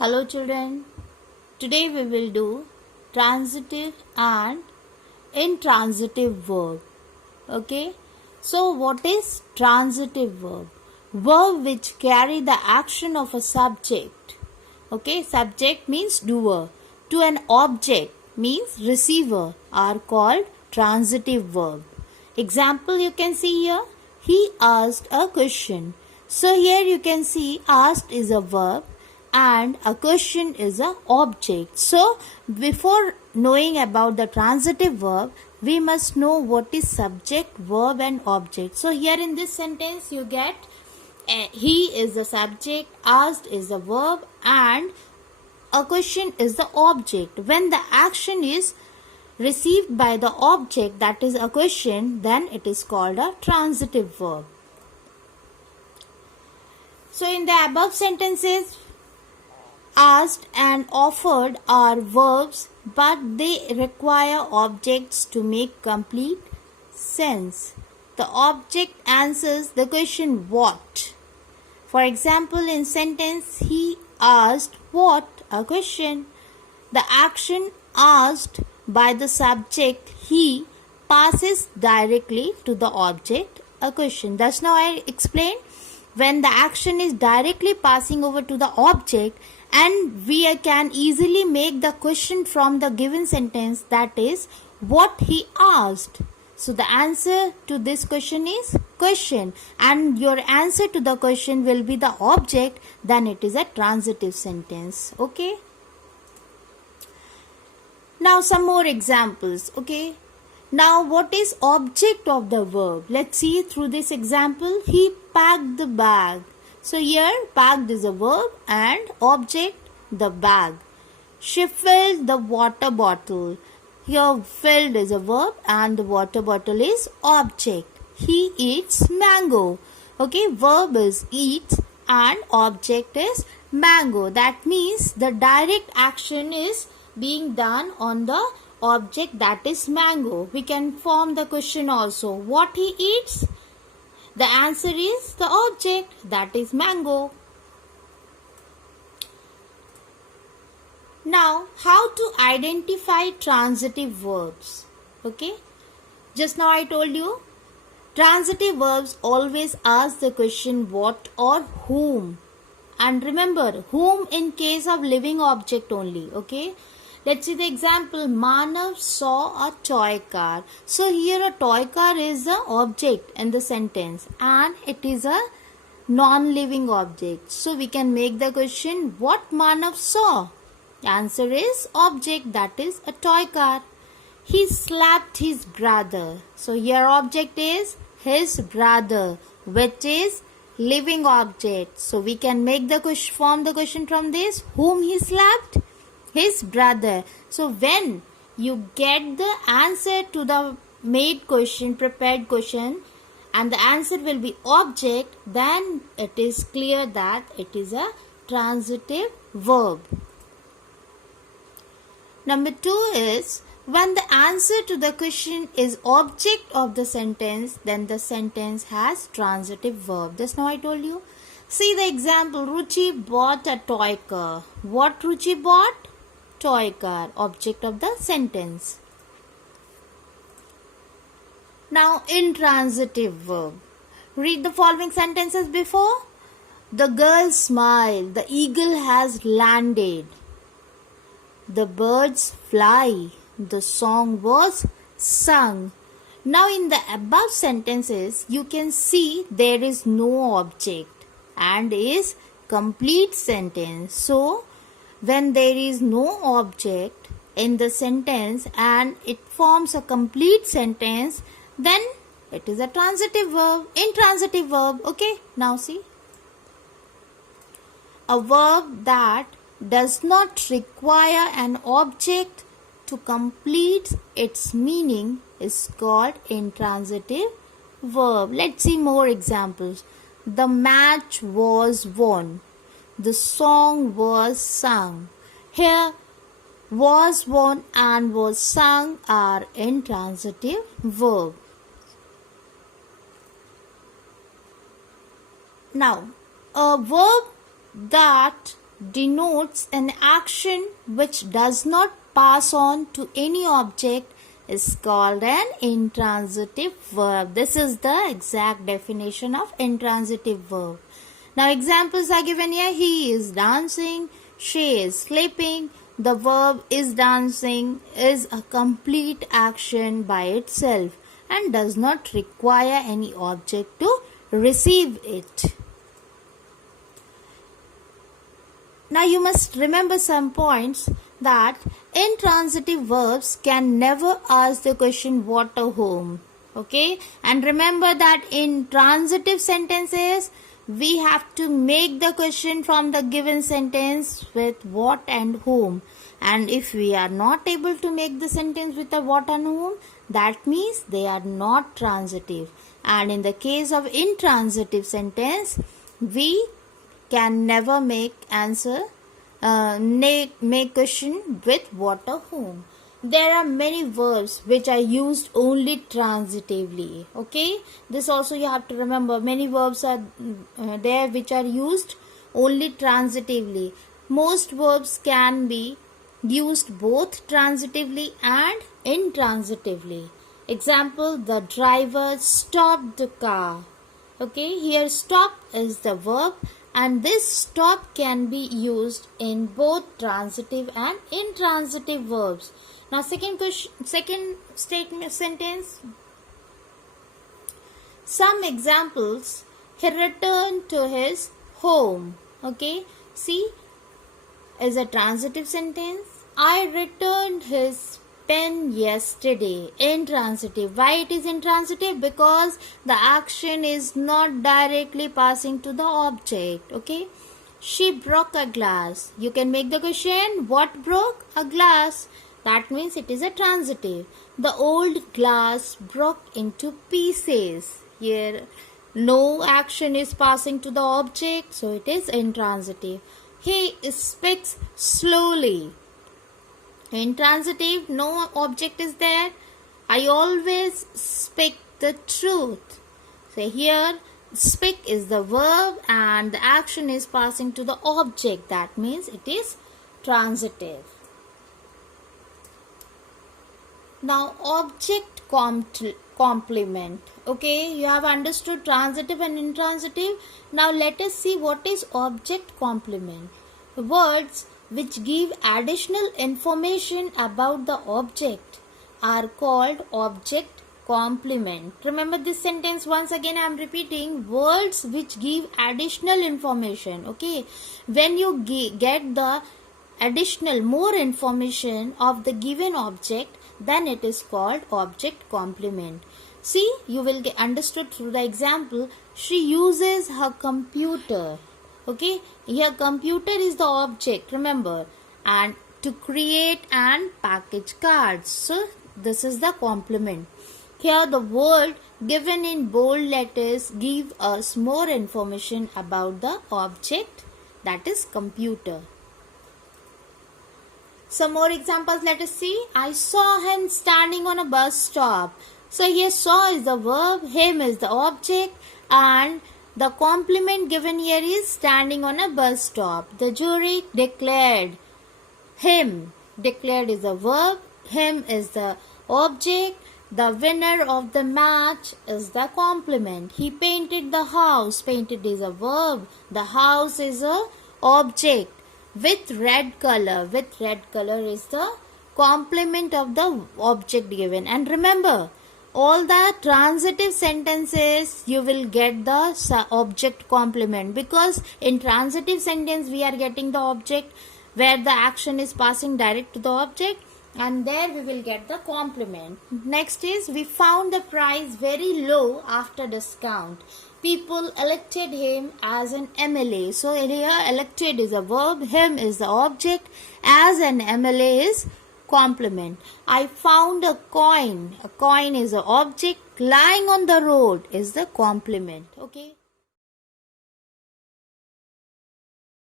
Hello children, today we will do transitive and intransitive verb. Okay, so what is transitive verb? Verb which carry the action of a subject. Okay, subject means doer. To an object means receiver are called transitive verb. Example you can see here, he asked a question. So here you can see asked is a verb and a question is a object. So before knowing about the transitive verb, we must know what is subject, verb and object. So here in this sentence you get he is the subject, asked is the verb and a question is the object. When the action is received by the object, that is a question, then it is called a transitive verb. So in the above sentences, asked and offered are verbs, but they require objects to make complete sense. The object answers the question what. For example, in sentence, he asked what? A question. The action asked by the subject he passes directly to the object, a question. Thus now I explained, when the action is directly passing over to the object and we can easily make the question from the given sentence, that is what he asked. So the answer to this question is question, and your answer to the question will be the object, then it is a transitive sentence. Okay. Now some more examples. Okay. Now what is object of the verb? Let's see through this example. He packed the bag. So here packed is a verb and object the bag. She filled the water bottle. Here filled is a verb and the water bottle is object. He eats mango. Okay, verb is eat and object is mango. That means the direct action is being done on the object, that is mango. We can form the question also. What he eats? The answer is the object, that is mango. Now, how to identify transitive verbs? Okay, just now I told you, transitive verbs always ask the question what or whom. And remember, whom in case of living object only. Okay, let's see the example. Manav saw a toy car. So here a toy car is the object in the sentence and it is a non-living object. So we can make the question what Manav saw. The answer is object, that is a toy car. He slapped his brother. So here object is his brother, which is living object. So we can make the question, form the question from this. Whom he slapped? His brother. So when you get the answer to the made question, prepared question, and the answer will be object, then it is clear that it is a transitive verb. Number 2 is when the answer to the question is object of the sentence, then the sentence has transitive verb. Just now I told you. See the example. Ruchi bought a toy car. What Ruchi bought? Toy car, object of the sentence. Now intransitive verb. Read the following sentences before. The girl smiled. The eagle has landed. The birds fly. The song was sung. Now in the above sentences, you can see there is no object and is complete sentence. So when there is no object in the sentence and it forms a complete sentence, then it is a transitive verb, intransitive verb. Okay, now see. A verb that does not require an object to complete its meaning is called intransitive verb. Let's see more examples. The match was won. The song was sung. Here, was won and was sung are intransitive verb. Now, a verb that denotes an action which does not pass on to any object is called an intransitive verb. This is the exact definition of intransitive verb. Now examples are given here. He is dancing, she is sleeping. The verb is dancing is a complete action by itself and does not require any object to receive it. Now you must remember some points that intransitive verbs can never ask the question what or whom. Okay, and remember that in transitive sentences we have to make the question from the given sentence with what and whom, and if we are not able to make the sentence with the what and whom, that means they are not transitive. And in the case of intransitive sentence, we can never make question with what or whom. There are many verbs which are used only transitively. Okay, this also you have to remember. Many verbs are there which are used only transitively. Most verbs can be used both transitively and intransitively. Example, the driver stopped the car. Okay, here stop is the verb, and this stop can be used in both transitive and intransitive verbs. Now second statement sentence. Some examples. He returned to his home. Okay, see, is a transitive sentence. I returned his pen yesterday. Intransitive. Why it is intransitive? Because the action is not directly passing to the object. Okay, she broke a glass. You can make the question, what broke? A glass. That means it is a transitive. The old glass broke into pieces. Here no action is passing to the object, so it is intransitive. He speaks slowly. Intransitive, no object is there. I always speak the truth. So here speak is the verb and the action is passing to the object. That means it is transitive. Now object complement. Okay, you have understood transitive and intransitive. Now let us see what is object complement. Words which give additional information about the object are called object complement. Remember this sentence once again. I am repeating, words which give additional information. Okay, when you get the additional more information of the given object, then it is called object complement. See, you will get understood through the example. She uses her computer. Okay, here computer is the object, remember, and to create and package cards. So this is the complement. Here the word given in bold letters give us more information about the object, that is computer. Some more examples, let us see. I saw him standing on a bus stop. So here saw is the verb, him is the object, and the complement given here is standing on a bus stop. The jury declared. Him, declared is the verb, him is the object. The winner of the match is the complement. He painted the house. Painted is a verb. The house is a object. With red color. With red color is the complement of the object given. And remember, all the transitive sentences you will get the object complement, because in transitive sentence we are getting the object where the action is passing direct to the object, and there we will get the complement. Next is, we found the price very low after discount. People elected him as an MLA. So here elected is a verb, him is the object, as an MLA is complement. I found a coin. A coin is an object. Lying on the road is the complement. Okay.